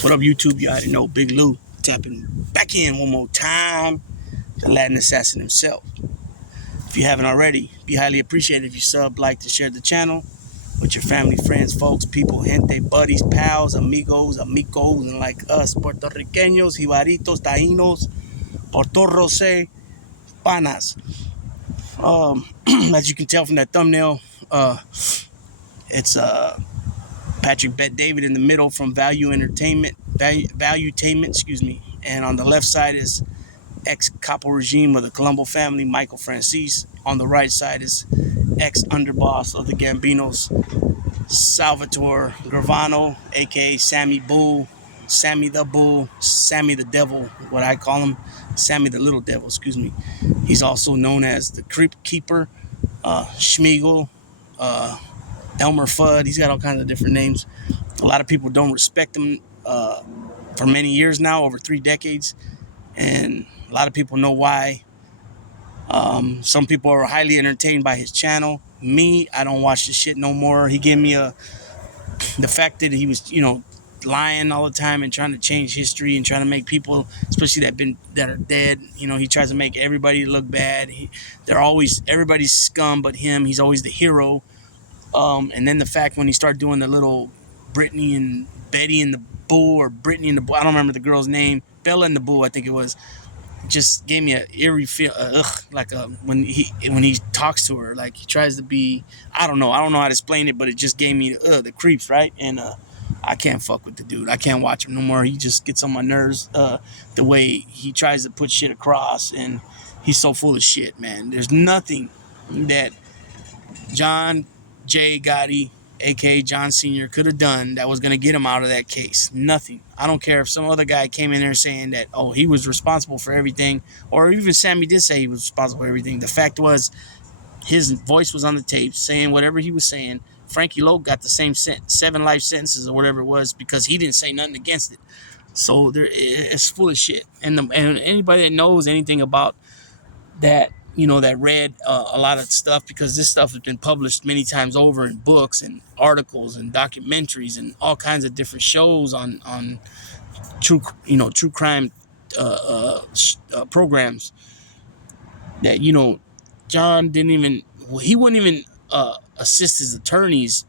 What up, YouTube? You already know Big Lou tapping back in one more time. The Latin assassin himself. If you haven't already, be highly appreciated if you sub, like, and share the channel with your family, friends, folks, people, gente, buddies, pals, amigos, and like us, Puertorriqueños, Jibaritos, Taínos, Portorrose, Panas. As you can tell from that thumbnail, it's Patrick Bet David in the middle from Valuetainment, excuse me. And on the left side is ex-capo regime of the Colombo family, Michael Franzese. On the right side is ex-underboss of the Gambinos, Salvatore Gravano, a.k.a. Sammy Boo, Sammy the Boo, Sammy the Devil, what I call him, Sammy the Little Devil, excuse me. He's also known as the Creep Keeper, Schmiegel, Elmer Fudd. He's got all kinds of different names. A lot of people don't respect him for many years now, over 3 decades. And a lot of people know why. Some people are highly entertained by his channel. Me, I don't watch this shit no more. He gave me the fact that he was, lying all the time and trying to change history and trying to make people, especially that are dead, he tries to make everybody look bad. Everybody's scum but him. He's always the hero. And then the fact when he started doing the little Brittany and Betty and the Bull, or Brittany and the Bull, I don't remember the girl's name, Bella and the Bull, I think it was, just gave me an eerie feel, when he talks to her, like he tries to be, I don't know how to explain it, but it just gave me the creeps, right? And I can't fuck with the dude. I can't watch him no more. He just gets on my nerves, the way he tries to put shit across, and he's so full of shit, man. There's nothing that John J. Gotti, a.k.a. John Sr., could have done that was going to get him out of that case. Nothing. I don't care if some other guy came in there saying that, oh, he was responsible for everything, or even Sammy did say he was responsible for everything. The fact was, his voice was on the tape saying whatever he was saying. Frankie Lowe got the same 7 life sentences or whatever it was because he didn't say nothing against it. So it's full of shit. And anybody that knows anything about that, that read a lot of stuff, because this stuff has been published many times over in books and articles and documentaries and all kinds of different shows on true crime programs, that John he wouldn't even assist his attorneys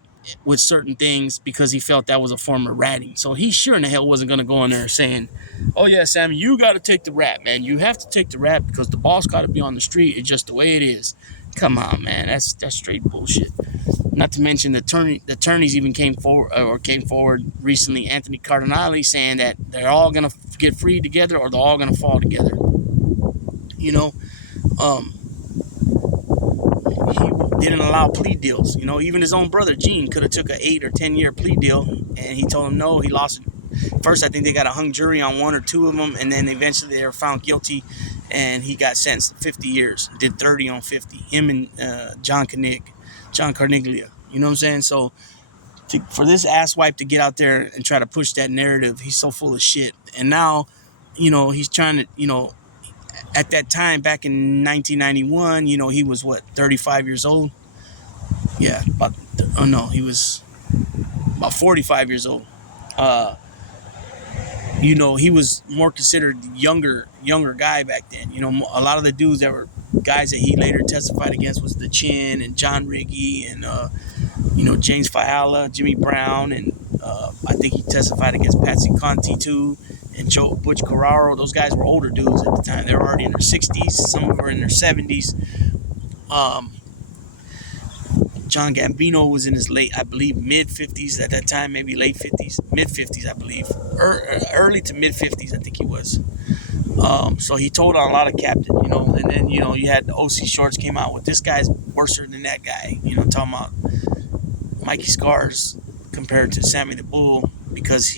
with certain things because he felt that was a form of ratting. So he sure in the hell wasn't going to go in there saying, oh yeah, Sammy, you got to take the rap, man. You have to take the rap because the boss got to be on the street. It's just the way it is. Come on, man. That's straight bullshit. Not to mention the attorneys even came forward recently, Anthony Cardinale, saying that they're all going to get freed together or they're all going to fall together. He didn't allow plea deals. Even his own brother Gene could have took an 8 or 10 year plea deal, and he told him no. He lost it. First, I think they got a hung jury on 1 or 2 of them, and then eventually they were found guilty, and he got sentenced to 50 years. Did 30 on 50. Him and John Carniglia. You know what I'm saying? So for this asswipe to get out there and try to push that narrative, he's so full of shit. And now, he's trying to, at that time, back in 1991, he was, 35 years old? Yeah, he was about 45 years old. He was more considered younger guy back then. A lot of the dudes that were guys that he later testified against was the Chin and John Riggy and, James Fiala, Jimmy Brown, and I think he testified against Patsy Conti too, and Joe Butch Carraro. Those guys were older dudes at the time. They were already in their 60s. Some of them were in their 70s. John Gambino was in his mid-50s at that time, maybe late 50s, mid-50s, I believe. Early to mid-50s, I think he was. So he told on a lot of captains, and then, you had the OC Shorts came out with, this guy's worse than that guy, talking about Mikey Scars compared to Sammy the Bull, because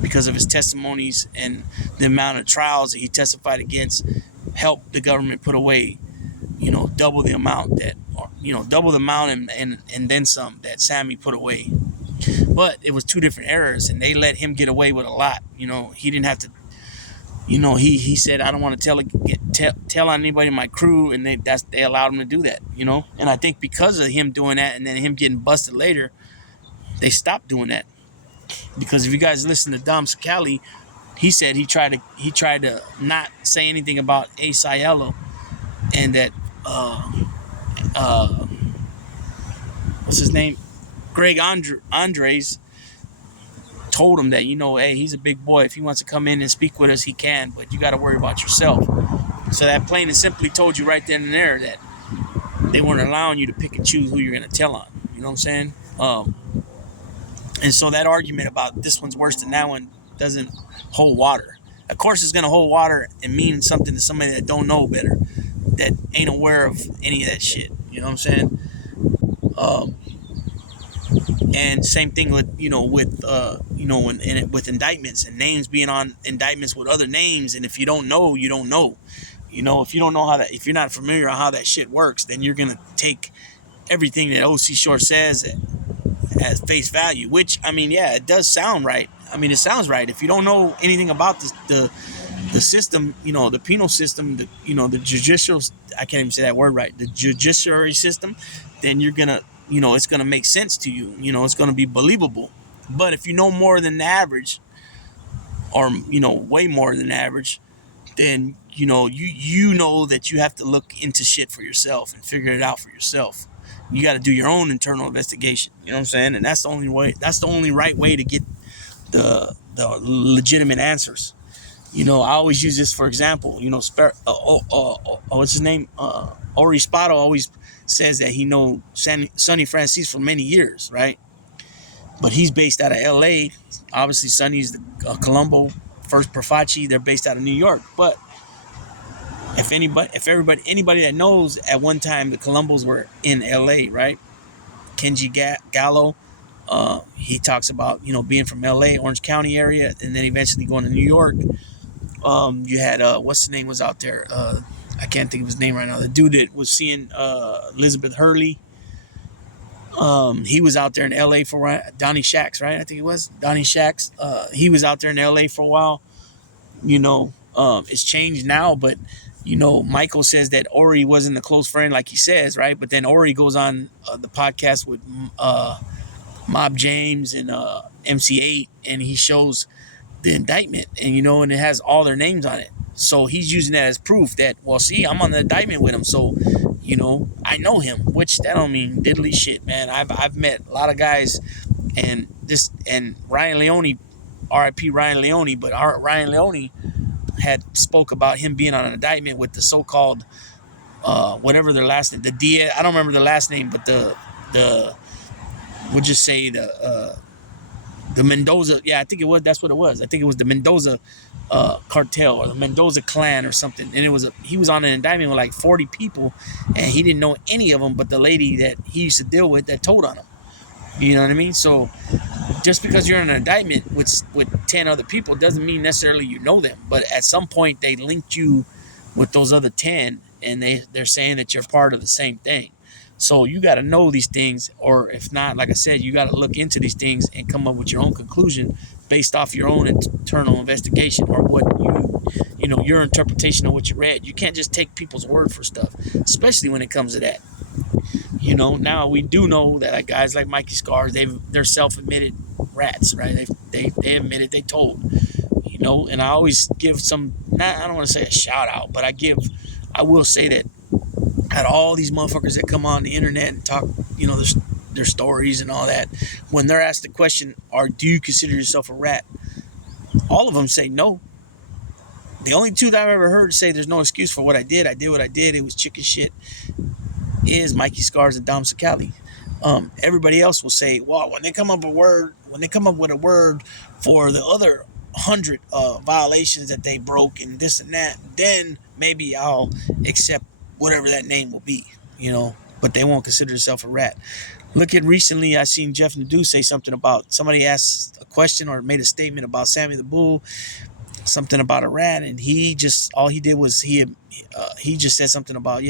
because of his testimonies and the amount of trials that he testified against, helped the government put away, double the amount and then some that Sammy put away. But it was 2 different eras, and they let him get away with a lot. He didn't have to. He said, I don't want to tell on anybody in my crew, and they allowed him to do that. And I think because of him doing that, and then him getting busted later, they stopped doing that. Because if you guys listen to Dom Sakali, he said he tried to not say anything about A. Cielo, and that uh, what's his name, Greg Andres told him that, hey, he's a big boy. If he wants to come in and speak with us, he can, but you got to worry about yourself. So that plain and simply told you right then and there that they weren't allowing you to pick and choose who you're going to tell on. You know what I'm saying? And so that argument about this one's worse than that one doesn't hold water. Of course, it's going to hold water and mean something to somebody that don't know better, that ain't aware of any of that shit. You know what I'm saying? And same thing with with indictments and names being on indictments with other names. And if you don't know, you don't know. If you don't know if you're not familiar on how that shit works, then you're gonna take everything that OC Short says at face value. Which, I mean, yeah, it does sound right. I mean, it sounds right. If you don't know anything about the system, the penal system, the judicial, I can't even say that word right, the judiciary system, then you're gonna, it's gonna make sense to you. It's gonna be believable. But if you know more than the average, or way more than the average, then you know that you have to look into shit for yourself and figure it out for yourself. You got to do your own internal investigation. You know what I'm saying? And that's the only way. That's the only right way to get the legitimate answers. I always use this for example. What's his name? Ori Spotto always says that he knows Sonny Franzese for many years, right? But he's based out of L.A. Obviously, Sonny's the Colombo, First Profaci. They're based out of New York. But anybody that knows, at one time the Colombos were in L.A., right? Kenji Gallo, he talks about being from L.A., Orange County area, and then eventually going to New York. You had what's the name was out there? I can't think of his name right now. The dude that was seeing Elizabeth Hurley. He was out there in L.A. for a while. Donnie Shacks, right? I think it was Donnie Shacks. He was out there in L.A. for a while. It's changed now, but Michael says that Ori wasn't a close friend like he says, right? But then Ori goes on the podcast with Mob James and MC8, and he shows the indictment, and and it has all their names on it. So he's using that as proof that, well, see, I'm on the indictment with him, so I know him. Which that don't mean diddly shit, man. I've met a lot of guys, and Ryan Leone, R.I.P. Ryan Leone, but Ryan Leone had spoke about him being on an indictment with the so-called whatever their last name, the Diaz. I don't remember the last name, but we'll just say the Mendoza. Yeah, I think it was. That's what it was. I think it was the Mendoza cartel or the Mendoza clan or something. And he was on an indictment with like 40 people, and he didn't know any of them but the lady that he used to deal with that told on him. You know what I mean? So just because you're in an indictment with 10 other people doesn't mean necessarily you know them. But at some point they linked you with those other 10, and they're saying that you're part of the same thing. So you got to know these things, or if not, like I said, you got to look into these things and come up with your own conclusion based off your own internal investigation, or what your interpretation of what you read. You can't just take people's word for stuff, especially when it comes to that. Now we do know that guys like Mikey Scars, they're self-admitted rats, right? They admitted, they told, and I always give I don't want to say a shout out, but I will say that out of all these motherfuckers that come on the internet and talk, their stories and all that, when they're asked the question, do you consider yourself a rat? All of them say no. The only two that I've ever heard say there's no excuse for what I did what I did, it was chicken shit, is Mikey Scars and Dom Sakali. Everybody else will say, well, when they come up with a word for the other 100 violations that they broke and this and that, then maybe I'll accept whatever that name will be, but they won't consider themselves a rat. Look at recently, I seen Jeff Nadeau say something about, somebody asked a question or made a statement about Sammy the Bull, something about a rat, and all he did was he just said something about, he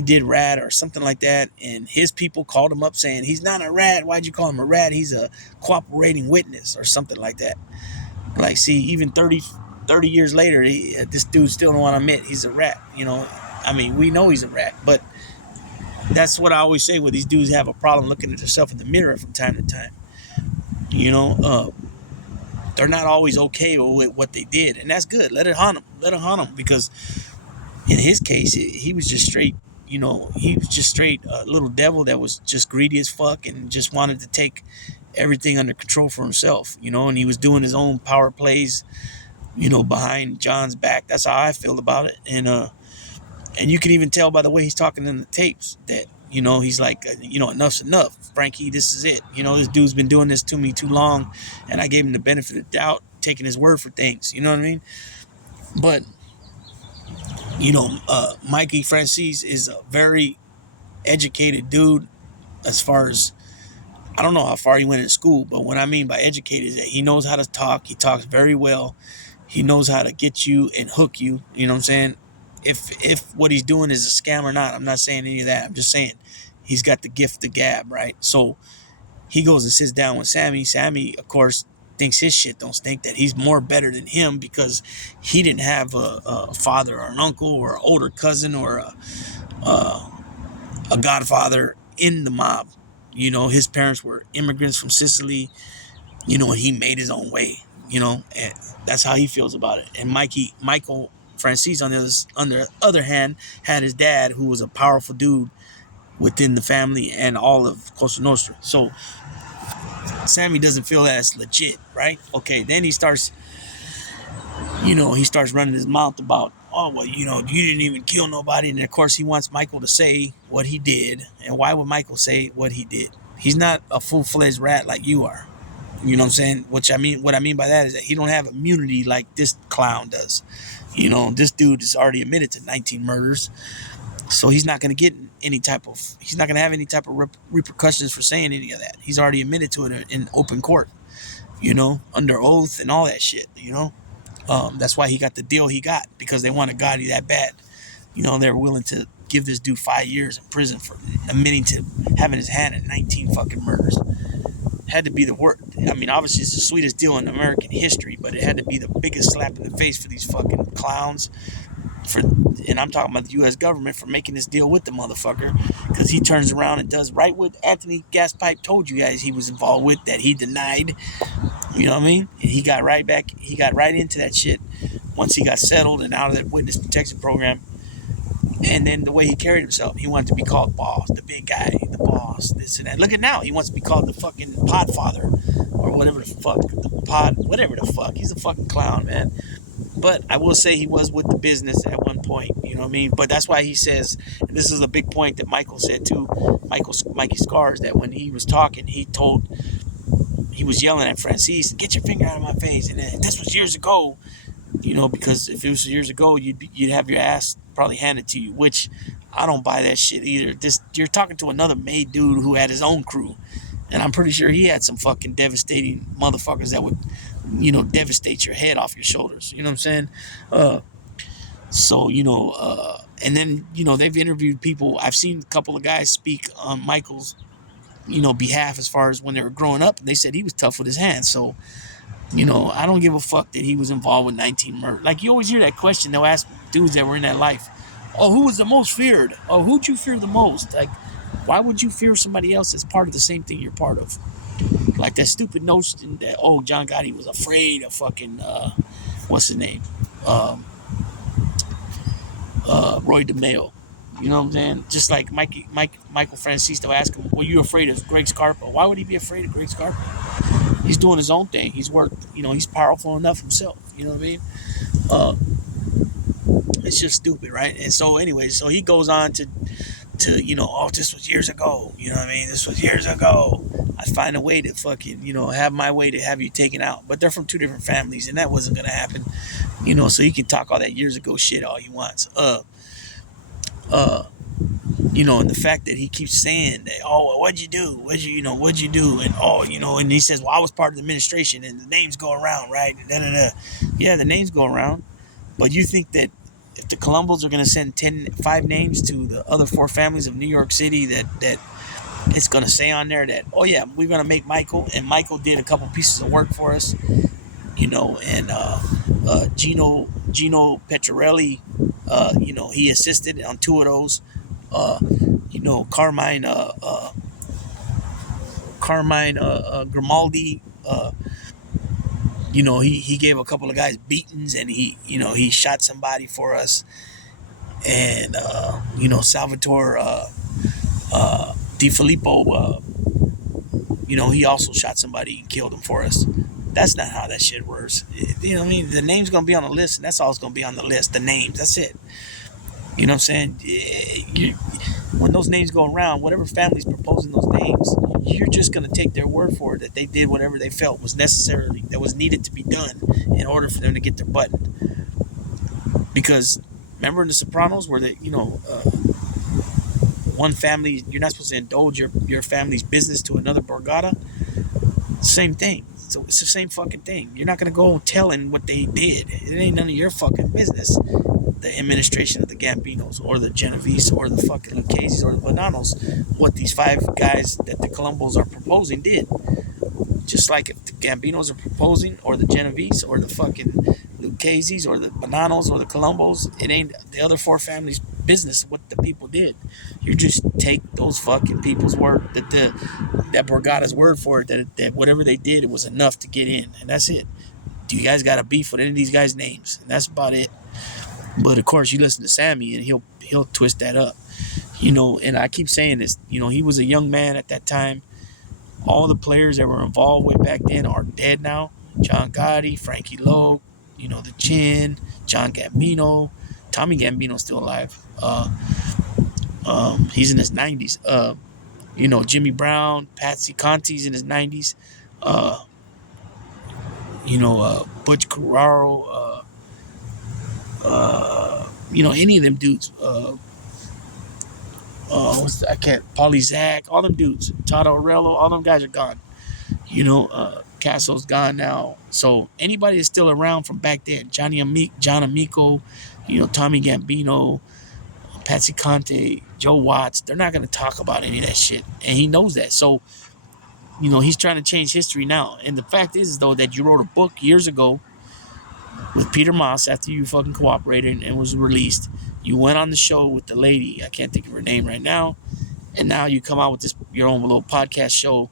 did rat or something like that, and his people called him up saying, he's not a rat, why'd you call him a rat, he's a cooperating witness or something like that. Like, see, even 30 years later, this dude still don't want to admit he's a rat. I mean, we know he's a rat, but that's what I always say, where these dudes have a problem looking at themselves in the mirror from time to time. You know, they're not always okay with what they did, and that's good. Let it haunt them. Let it haunt them, because in his case, he was just straight. You know, he was just straight a little devil that was just greedy as fuck and just wanted to take everything under control for himself. You know, and he was doing his own power plays, you know, behind John's back. That's how I feel about it. And you can even tell by the way he's talking in the tapes that, you know, he's like, you know, enough's enough, Frankie. This is it. You know, this dude's been doing this to me too long, and I gave him the benefit of the doubt, taking his word for things. You know what I mean? But you know, Mikey Franzese is a very educated dude. As far as, I don't know how far he went in school, but what I mean by educated is that he knows how to talk. He talks very well. He knows how to get you and hook you. You know what I'm saying? If what he's doing is a scam or not, I'm not saying any of that. I'm just saying he's got the gift of gab, right? So he goes and sits down with Sammy. Sammy, of course, thinks his shit don't stink, that he's more better than him because he didn't have a father or an uncle or an older cousin or a godfather in the mob. You know, his parents were immigrants from Sicily, you know, and he made his own way, you know, and that's how he feels about it. And Michael Franzese, on the other hand, had his dad, who was a powerful dude within the family and all of Cosa Nostra. So Sammy doesn't feel that's legit, right? Okay, then he starts, you know, he starts running his mouth about, oh, well, you know, you didn't even kill nobody. And of course, he wants Michael to say what he did. And why would Michael say what he did? He's not a full-fledged rat like you are. You know what I'm saying? What I mean by that is that he don't have immunity like this clown does. You know, this dude is already admitted to 19 murders. So he's not going to get he's not going to have any type of repercussions for saying any of that. He's already admitted to it in open court, you know, under oath and all that shit, you know. That's why he got the deal he got, because they wanted Gotti that bad. You know, they're willing to give this dude 5 years in prison for admitting to having his hand in 19 fucking murders. Had to be the worst. I mean, obviously it's the sweetest deal in American history, but it had to be the biggest slap in the face for these fucking clowns. And I'm talking about the U.S. government for making this deal with the motherfucker, because he turns around and does right what Anthony Gaspipe told you guys he was involved with, that he denied. You know what I mean? And he got right back. He got right into that shit once he got settled and out of that witness protection program. And then the way he carried himself, he wanted to be called boss, the big guy, the boss, this and that. Look at now, he wants to be called the fucking podfather or whatever the fuck, whatever the fuck. He's a fucking clown, man. But I will say he was with the business at one point, you know what I mean? But that's why he says, and this is a big point that Michael said too, Mikey Scars, that when he was talking, he was yelling at Franzese, get your finger out of my face. And this was years ago, you know, because if it was years ago, you'd have your ass probably handed to you, which I don't buy that shit either. You're talking to another made dude who had his own crew. And I'm pretty sure he had some fucking devastating motherfuckers that would, you know, devastate your head off your shoulders. You know what I'm saying? So, you know, and then, you know, they've interviewed people. I've seen a couple of guys speak on Michael's, you know, behalf as far as when they were growing up. And they said he was tough with his hands. So, you know, I don't give a fuck that he was involved with 19 murders. Like, you always hear that question. They'll ask dudes that were in that life, oh, who was the most feared? Oh, who'd you fear the most? Like, why would you fear somebody else that's part of the same thing you're part of? Like that stupid notion that, oh, John Gotti was afraid of fucking, what's his name? Roy DeMeo. You know what I'm saying? Just like Michael Franzese, they'll ask him, were you afraid of Greg Scarpa? Why would he be afraid of Greg Scarpa? He's doing his own thing. He's worked, you know, he's powerful enough himself. You know what I mean? It's just stupid, right? And so anyway, so he goes on to, you know, oh, this was years ago. You know what I mean? This was years ago. I find a way to fucking, you know, have my way to have you taken out. But they're from two different families, and that wasn't going to happen. You know, so he can talk all that years ago shit all he wants. You know, and the fact that he keeps saying that, oh, well, what'd you do? What'd you do? And, oh, you know, and he says, well, I was part of the administration, and the names go around, right? Yeah, the names go around. But you think that if the Colombos are going to send 5 names to the other 4 families of New York City, that it's going to say on there that, oh, yeah, we're going to make Michael, and Michael did a couple pieces of work for us, you know, and Gino Petrarelli, you know, he assisted on 2 of those. You know, Carmine Grimaldi, He gave a couple of guys beatings, and he shot somebody for us. And Salvatore Di Filippo, he also shot somebody and killed him for us. That's not how that shit works. You know what I mean? The name's gonna be on the list, and that's all it's gonna be on the list. The names, that's it. You know what I'm saying? When those names go around, whatever family's proposing those names, you're just gonna take their word for it that they did whatever they felt was needed to be done in order for them to get their button. Because remember in The Sopranos, where one family, you're not supposed to indulge your family's business to another Borgata. Same thing. So it's the same fucking thing. You're not gonna go telling what they did. It ain't none of your fucking business. The administration of the Gambinos or the Genovese or the fucking Lucchese's or the Bonanos, what these 5 guys that the Colombos are proposing did. Just like if the Gambinos are proposing, or the Genovese or the fucking Lucchese's or the Bonanos or the Colombos, it ain't the other 4 families' business what the people did. You just take those fucking people's word, that Borgata's word for it, that whatever they did, it was enough to get in, and that's it. Do you guys got a beef with any of these guys' names? And that's about it. But of course, you listen to Sammy, and he'll twist that up, And I keep saying this, he was a young man at that time. All the players that were involved way back then are dead now. John Gotti, Frankie Lowe, the Chin, John Gambino, Tommy Gambino's still alive. He's in his 90s. Jimmy Brown, Patsy Conti's in his 90s. Butch Carraro. Any of them dudes. Paulie Zach, all them dudes. Todd Orello, all them guys are gone. Casso's gone now. So anybody that's still around from back then, John Amico, Tommy Gambino, Patsy Conte, Joe Watts, they're not going to talk about any of that shit. And he knows that. So, he's trying to change history now. And the fact is, though, that you wrote a book years ago with Peter Moss after you fucking cooperated and was released. You went on the show with the lady. I can't think of her name right now. And now you come out with your own little podcast show,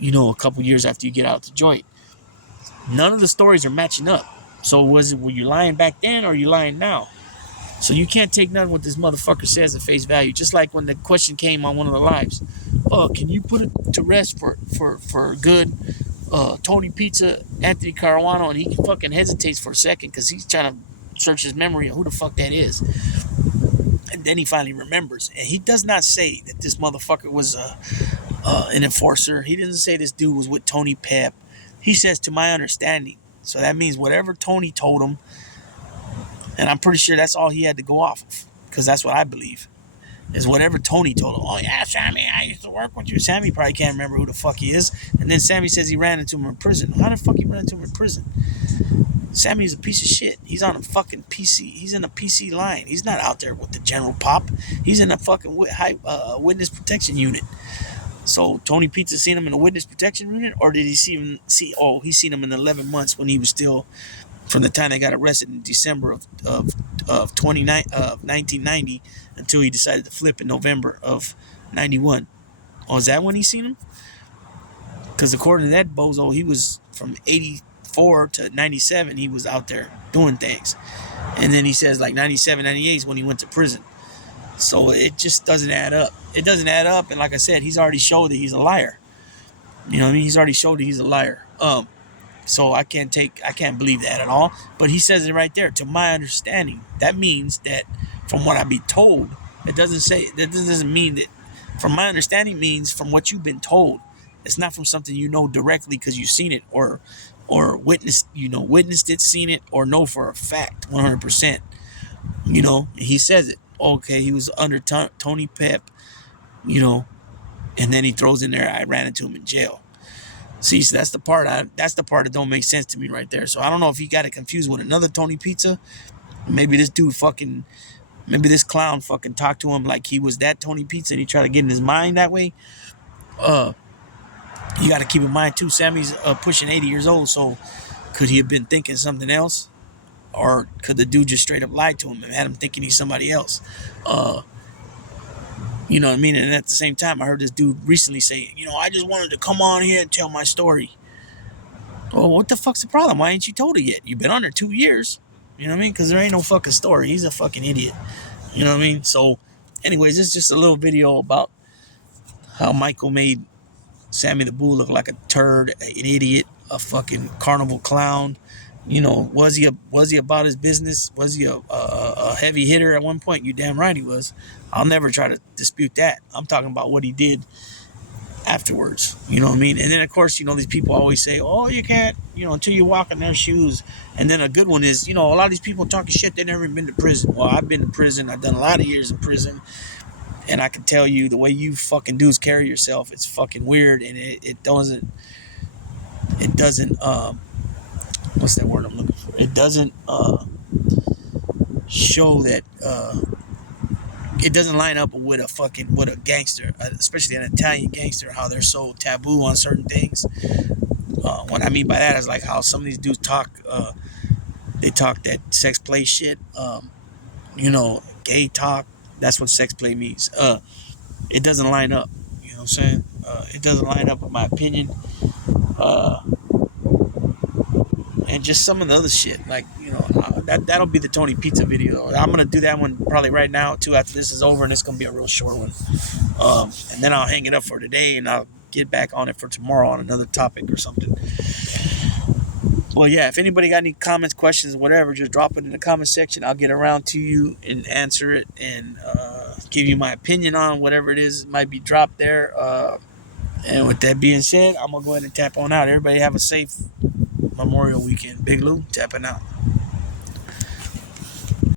a couple years after you get out the joint. None of the stories are matching up. So were you lying back then, or are you lying now? So you can't take none of what this motherfucker says at face value. Just like when the question came on one of the lives. Can you put it to rest for good? Tony Pizza, Anthony Caruano, and he fucking hesitates for a second because he's trying to search his memory of who the fuck that is. And then he finally remembers. And he does not say that this motherfucker was an enforcer. He doesn't say this dude was with Tony Pep. He says, to my understanding. So that means whatever Tony told him, and I'm pretty sure that's all he had to go off of, because that's what I believe, is whatever Tony told him. Oh, yeah, Sammy, I used to work with you. Sammy probably can't remember who the fuck he is. And then Sammy says he ran into him in prison. How the fuck he ran into him in prison? Sammy's a piece of shit. He's on a fucking PC. He's in a PC line. He's not out there with the general pop. He's in a fucking witness protection unit. So Tony Pizza seen him in a witness protection unit, or did he he seen him in 11 months when he was still, from the time they got arrested in December of 1990 until he decided to flip in November of 91. Oh, is that when he seen him? Because according to that bozo, he was from 84 to 97, he was out there doing things. And then he says like 97, 98 is when he went to prison. So it just doesn't add up. It doesn't add up. And like I said, he's already showed that he's a liar. You know what I mean? He's already showed that he's a liar. So I can't believe that at all. But he says it right there. To my understanding, that means that from what I've been told, that doesn't mean that. From my understanding means from what you've been told. It's not from something you know directly because you've seen it or witnessed it, seen it, or know for a fact 100%. He says it. Okay, he was under Tony Pep, and then he throws in there, I ran into him in jail. See, so that's the part that don't make sense to me right there. So I don't know if he got it confused with another Tony Pizza. Maybe this clown fucking talked to him like he was that Tony Pizza and he tried to get in his mind that way. You got to keep in mind too, Sammy's pushing 80 years old, so could he have been thinking something else? Or could the dude just straight up lie to him and had him thinking he's somebody else? You know what I mean? And at the same time, I heard this dude recently say, I just wanted to come on here and tell my story. Well, what the fuck's the problem? Why ain't you told it yet? You've been on there 2 years. You know what I mean? Because there ain't no fucking story. He's a fucking idiot. You know what I mean? So, anyways, this is just a little video about how Michael made Sammy the Bull look like a turd, an idiot, a fucking carnival clown. You know, was he about his business? Was he a heavy hitter at one point? You damn right he was. I'll never try to dispute that. I'm talking about what he did afterwards. You know what I mean? And then of course, you know, these people always say, "Oh, you can't," you know, until you walk in their shoes. And then a good one is, you know, a lot of these people talking shit. They never been to prison. Well, I've been to prison. I've done a lot of years in prison, and I can tell you the way you fucking dudes carry yourself, it's fucking weird, and it doesn't what's that word I'm looking for? It doesn't show that it doesn't line up with a gangster, especially an Italian gangster, how they're so taboo on certain things. What I mean by that is like how some of these dudes talk. They talk that sex play shit. You know, gay talk. That's what sex play means. It doesn't line up. You know what I'm saying? It doesn't line up with my opinion. And just some of the other shit, like, you know, that'll be the Tony Pizza video. I'm gonna do that one probably right now too after this is over, and it's gonna be a real short one. And then I'll hang it up for today, and I'll get back on it for tomorrow on another topic or something. Well, yeah, if anybody got any comments, questions, whatever, just drop it in the comment section. I'll get around to you and answer it and give you my opinion on whatever it is that might be dropped there. And with that being said, I'm gonna go ahead and tap on out. Everybody have a safe Memorial weekend. Big Lou, tapping out.